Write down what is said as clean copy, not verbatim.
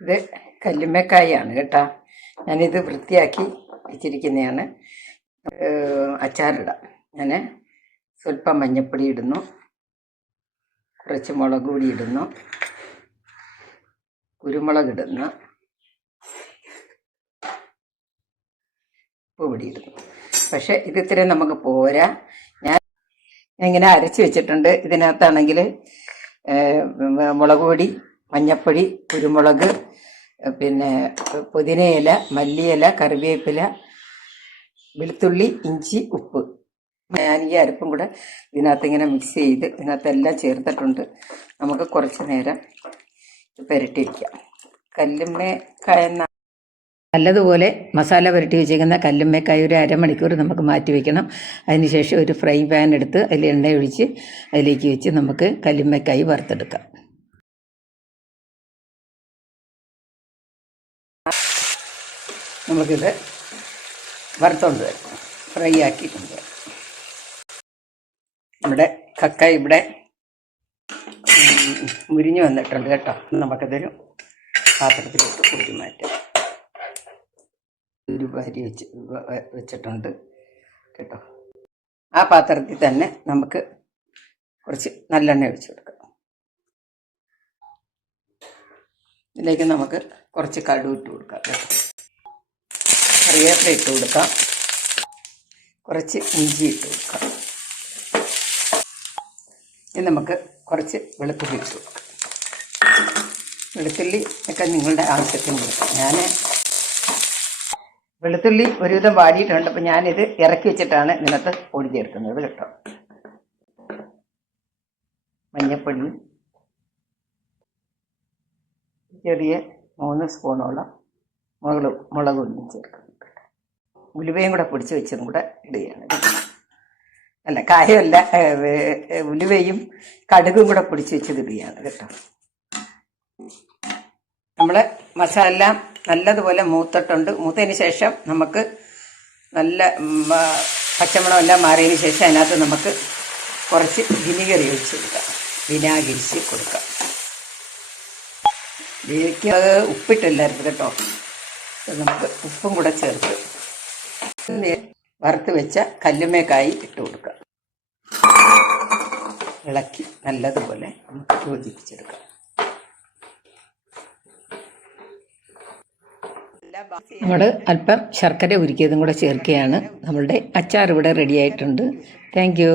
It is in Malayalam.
ഇത് കല്ലുമ്മക്കായാണ് കേട്ടോ. ഞാനിത് വൃത്തിയാക്കി വെച്ചിരിക്കുന്നതാണ്. അച്ചാറിടാം. ഞാൻ സ്വല്പം മഞ്ഞൾപ്പൊടി ഇടുന്നു, കുറച്ച് മുളക് പൊടി ഇടുന്നു, കുരുമുളക് ഇടുന്നു, ഉപ്പ് പൊടി ഇടുന്നു. പക്ഷെ ഇത് ഇത്തിരി നമുക്ക് പോരാ. ഞാൻ ഇങ്ങനെ അരച്ച് വെച്ചിട്ടുണ്ട്. ഇതിനകത്താണെങ്കിൽ മുളക് പൊടി, മഞ്ഞൾപ്പൊടി, കുരുമുളക്, പിന്നെ പുതിനയില, മല്ലിയില, കറിവേപ്പില, വെളുത്തുള്ളി, ഇഞ്ചി, ഉപ്പ്. ഞാൻ ഈ അരപ്പും കൂടെ ഇതിനകത്ത് ഇങ്ങനെ മിക്സ് ചെയ്ത് ഇതിനകത്തെല്ലാം ചേർത്തിട്ടുണ്ട്. നമുക്ക് കുറച്ച് നേരം പുരട്ടി വയ്ക്കാം. കല്ലുമ്മക്കായ നല്ലതുപോലെ മസാല പുരട്ടി വെച്ചിരിക്കുന്ന കല്ലുമ്മക്കായ ഒരു അരമണിക്കൂർ നമുക്ക് മാറ്റി വയ്ക്കണം. അതിനുശേഷം ഒരു ഫ്രൈ പാൻ എടുത്ത് അതിൽ എണ്ണ ഒഴിച്ച് അതിലേക്ക് വെച്ച് നമുക്ക് കല്ലുമ്മക്കായ വറുത്തെടുക്കാം. നമുക്കിത് വറുത്തോണ്ട് വരാം, ഫ്രൈ ആക്കി കൊണ്ടുവരാം. നമ്മുടെ കക്ക ഇവിടെ മുരിഞ്ഞു വന്നിട്ടുണ്ട് കേട്ടോ. നമുക്കതൊരു പാത്രത്തിലിട്ട് കോരി മാറ്റാം. ഒരു വാരി വെച്ചിട്ടുണ്ട് കേട്ടോ. ആ പാത്രത്തിൽ തന്നെ നമുക്ക് കുറച്ച് നല്ലെണ്ണ ഒഴിച്ച് കൊടുക്കാം. ഇതിലേക്ക് നമുക്ക് കുറച്ച് കടുക് ഇട്ട് കൊടുക്കാം കേട്ടോ. കറിവേപ്പില ഇട്ട് കൊടുക്കാം, കുറച്ച് ഇഞ്ചി ഇട്ട് കൊടുക്കാം. ഇനി നമുക്ക് കുറച്ച് വെളുത്തുള്ളി ഇട്ട് കൊടുക്കാം. വെളുത്തുള്ളി ഒക്കെ നിങ്ങളുടെ ആവശ്യത്തിന് കൊടുക്കാം. ഞാൻ വെളുത്തുള്ളി ഒരുവിധം വാടിയിട്ടുണ്ട്. അപ്പം ഞാനിത് ഇറക്കി വെച്ചിട്ടാണ് ഇതിനകത്ത് പൊടി ചേർക്കുന്നത് കേട്ടോ. മഞ്ഞൾപ്പൊടിയും ചെറിയ 3 സ്പൂണോളം മുളക് പൊടിയും ചേർക്കുന്നു. ഉലുവയും കൂടെ പൊടിച്ച് വെച്ചതും കൂടെ ഇടുകയാണ്. അല്ല, കായമല്ല, ഉലുവയും കടുകും കൂടെ പൊടിച്ച് വെച്ചത് ഇടുകയാണ് കേട്ടോ. നമ്മൾ മസാല എല്ലാം നല്ലതുപോലെ മൂത്തിട്ടുണ്ട്. മൂത്തതിന് ശേഷം നമുക്ക് നല്ല പച്ചമണമെല്ലാം മാറിയതിന് ശേഷം അതിനകത്ത് നമുക്ക് കുറച്ച് വിനിഗർ ഒഴിച്ച് കൊടുക്കാം, വിനാഗിരിച്ച് കൊടുക്കാം. ഇതിലേക്ക് ഉപ്പിട്ടില്ലായിരുന്നു കേട്ടോ. നമുക്ക് ഉപ്പും കൂടെ ചേർത്ത് വറുത്ത് വെച്ച കല്ലുമ്മക്കായി ഇട്ട് കൊടുക്കാം. ഇളക്കി നല്ലതുപോലെ നമുക്ക് യോജിപ്പിച്ചെടുക്കാം. നമ്മൾ അല്പം ശർക്കര ഉരുക്കിയതും കൂടെ ചേർക്കുകയാണ്. നമ്മളുടെ അച്ചാർ ഇവിടെ റെഡി ആയിട്ടുണ്ട്. Thank you.